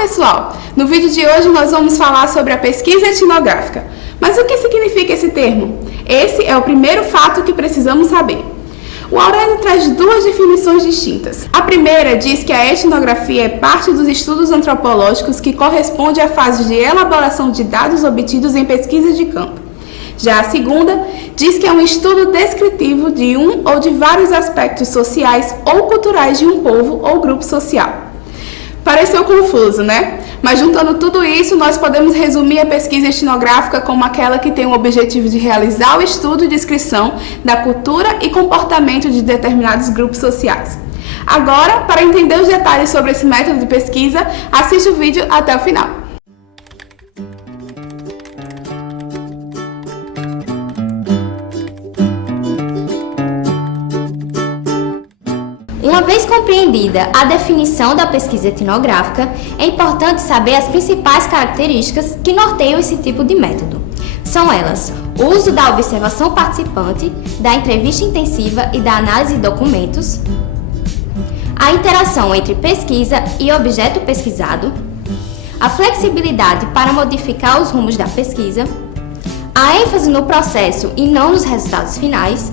pessoal! No vídeo de hoje nós vamos falar sobre a pesquisa etnográfica. Mas o que significa esse termo? Esse é o primeiro fato que precisamos saber. O Aurélio traz duas definições distintas. A primeira diz que a etnografia é parte dos estudos antropológicos que corresponde à fase de elaboração de dados obtidos em pesquisa de campo. Já a segunda diz que é um estudo descritivo de um ou de vários aspectos sociais ou culturais de um povo ou grupo social. Pareceu confuso, né? Mas juntando tudo isso, nós podemos resumir a pesquisa etnográfica como aquela que tem o objetivo de realizar o estudo e descrição da cultura e comportamento de determinados grupos sociais. Agora, para entender os detalhes sobre esse método de pesquisa, assiste o vídeo até o final. Uma vez compreendida a definição da pesquisa etnográfica, é importante saber as principais características que norteiam esse tipo de método. São elas: o uso da observação participante, da entrevista intensiva e da análise de documentos, a interação entre pesquisa e objeto pesquisado, a flexibilidade para modificar os rumos da pesquisa, a ênfase no processo e não nos resultados finais,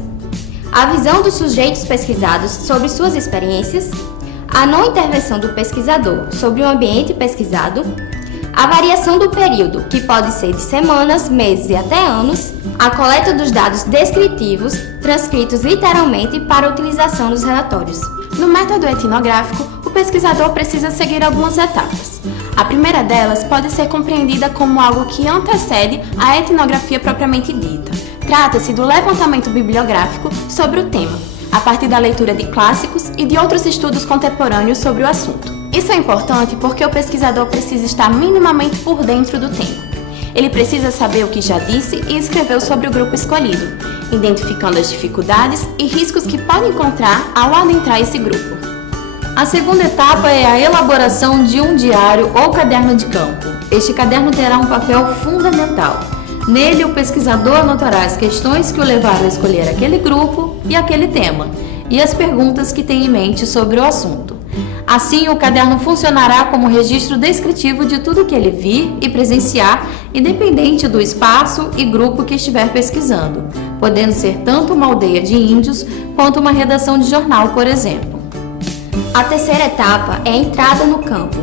a visão dos sujeitos pesquisados sobre suas experiências, a não intervenção do pesquisador sobre o ambiente pesquisado, a variação do período, que pode ser de semanas, meses e até anos, a coleta dos dados descritivos, transcritos literalmente para utilização nos relatórios. No método etnográfico, o pesquisador precisa seguir algumas etapas. A primeira delas pode ser compreendida como algo que antecede a etnografia propriamente dita. Trata-se do levantamento bibliográfico sobre o tema, a partir da leitura de clássicos e de outros estudos contemporâneos sobre o assunto. Isso é importante porque o pesquisador precisa estar minimamente por dentro do tema. Ele precisa saber o que já disse e escreveu sobre o grupo escolhido, identificando as dificuldades e riscos que pode encontrar ao adentrar esse grupo. A segunda etapa é a elaboração de um diário ou caderno de campo. Este caderno terá um papel fundamental. Nele, o pesquisador anotará as questões que o levaram a escolher aquele grupo e aquele tema, e as perguntas que tem em mente sobre o assunto. Assim, o caderno funcionará como registro descritivo de tudo que ele vir e presenciar, independente do espaço e grupo que estiver pesquisando, podendo ser tanto uma aldeia de índios quanto uma redação de jornal, por exemplo. A terceira etapa é a entrada no campo.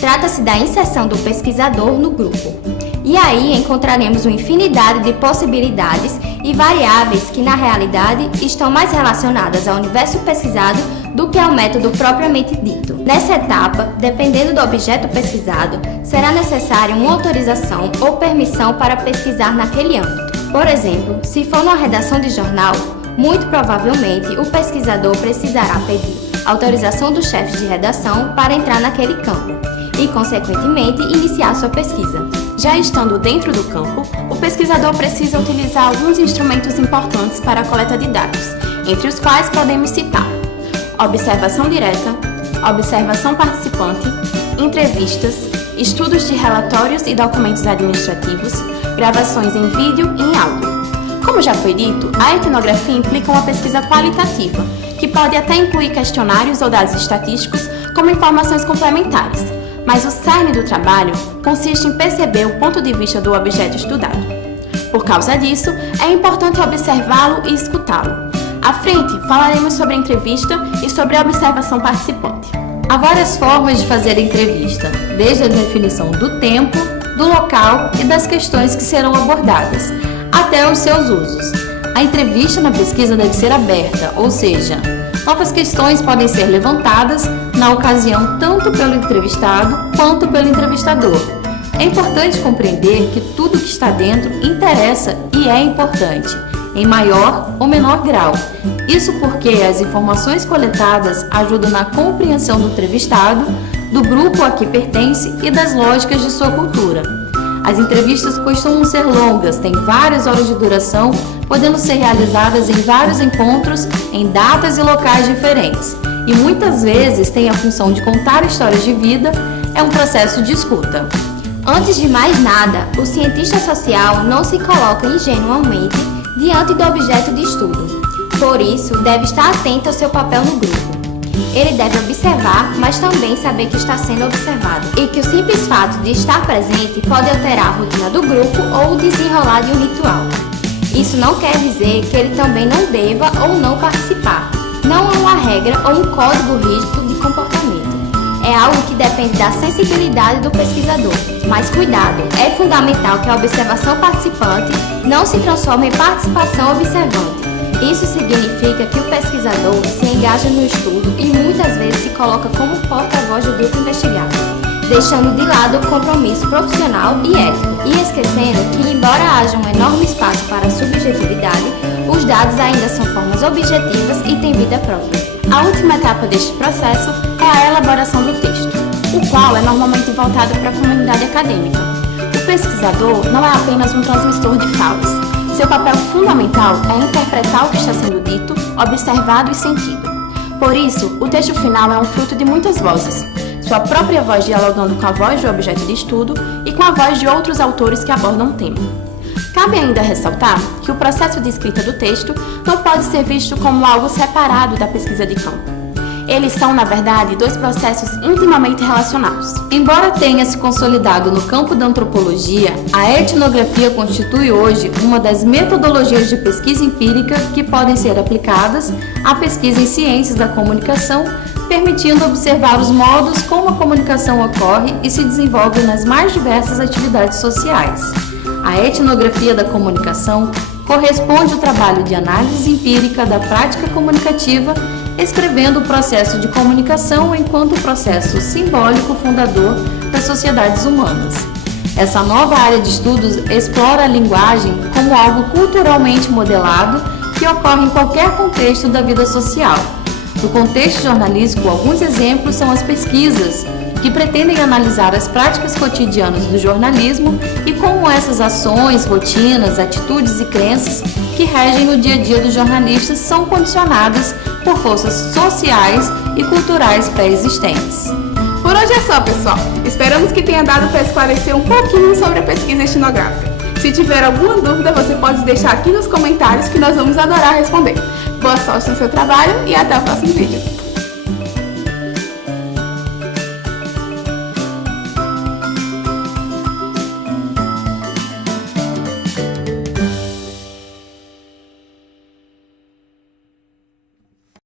Trata-se da inserção do pesquisador no grupo. E aí encontraremos uma infinidade de possibilidades e variáveis que, na realidade, estão mais relacionadas ao universo pesquisado do que ao método propriamente dito. Nessa etapa, dependendo do objeto pesquisado, será necessária uma autorização ou permissão para pesquisar naquele âmbito. Por exemplo, se for numa redação de jornal, muito provavelmente o pesquisador precisará pedir autorização do chefe de redação para entrar naquele campo e, consequentemente, iniciar sua pesquisa. Já estando dentro do campo, o pesquisador precisa utilizar alguns instrumentos importantes para a coleta de dados, entre os quais podemos citar observação direta, observação participante, entrevistas, estudos de relatórios e documentos administrativos, gravações em vídeo e em áudio. Como já foi dito, a etnografia implica uma pesquisa qualitativa, que pode até incluir questionários ou dados estatísticos como informações complementares, mas o cerne do trabalho consiste em perceber o ponto de vista do objeto estudado. Por causa disso, é importante observá-lo e escutá-lo. À frente, falaremos sobre a entrevista e sobre a observação participante. Há várias formas de fazer a entrevista, desde a definição do tempo, do local e das questões que serão abordadas, até os seus usos. A entrevista na pesquisa deve ser aberta, ou seja, novas questões podem ser levantadas na ocasião tanto pelo entrevistado quanto pelo entrevistador. É importante compreender que tudo que está dentro interessa e é importante, em maior ou menor grau. Isso porque as informações coletadas ajudam na compreensão do entrevistado, do grupo a que pertence e das lógicas de sua cultura. As entrevistas costumam ser longas, têm várias horas de duração, podendo ser realizadas em vários encontros, em datas e locais diferentes. E muitas vezes têm a função de contar histórias de vida, é um processo de escuta. Antes de mais nada, o cientista social não se coloca ingenuamente diante do objeto de estudo. Por isso, deve estar atento ao seu papel no grupo. Ele deve observar, mas também saber que está sendo observado e que o simples fato de estar presente pode alterar a rotina do grupo ou o desenrolar de um ritual. Isso não quer dizer que ele também não deva ou não participar. Não é uma regra ou um código rígido de comportamento. É algo que depende da sensibilidade do pesquisador. Mas cuidado, é fundamental que a observação participante não se transforme em participação observante. Isso significa que o pesquisador se engaja no estudo e muitas vezes se coloca como porta-voz do grupo investigado, deixando de lado o compromisso profissional e ético, e esquecendo que, embora haja um enorme espaço para a subjetividade, os dados ainda são formas objetivas e têm vida própria. A última etapa deste processo é a elaboração do texto, o qual é normalmente voltado para a comunidade acadêmica. O pesquisador não é apenas um transmissor de falas. Seu papel fundamental é interpretar o que está sendo dito, observado e sentido. Por isso, o texto final é um fruto de muitas vozes, sua própria voz dialogando com a voz do objeto de estudo e com a voz de outros autores que abordam o tema. Cabe ainda ressaltar que o processo de escrita do texto não pode ser visto como algo separado da pesquisa de campo. Eles são, na verdade, dois processos intimamente relacionados. Embora tenha se consolidado no campo da antropologia, a etnografia constitui hoje uma das metodologias de pesquisa empírica que podem ser aplicadas à pesquisa em ciências da comunicação, permitindo observar os modos como a comunicação ocorre e se desenvolve nas mais diversas atividades sociais. A etnografia da comunicação corresponde ao trabalho de análise empírica da prática comunicativa, escrevendo o processo de comunicação enquanto processo simbólico fundador das sociedades humanas. Essa nova área de estudos explora a linguagem como algo culturalmente modelado que ocorre em qualquer contexto da vida social. No contexto jornalístico, alguns exemplos são as pesquisas, que pretendem analisar as práticas cotidianas do jornalismo e como essas ações, rotinas, atitudes e crenças que regem o dia a dia dos jornalistas são condicionadas por forças sociais e culturais pré-existentes. Por hoje é só, pessoal. Esperamos que tenha dado para esclarecer um pouquinho sobre a pesquisa etnográfica. Se tiver alguma dúvida, você pode deixar aqui nos comentários que nós vamos adorar responder. Boa sorte no seu trabalho e até o próximo vídeo.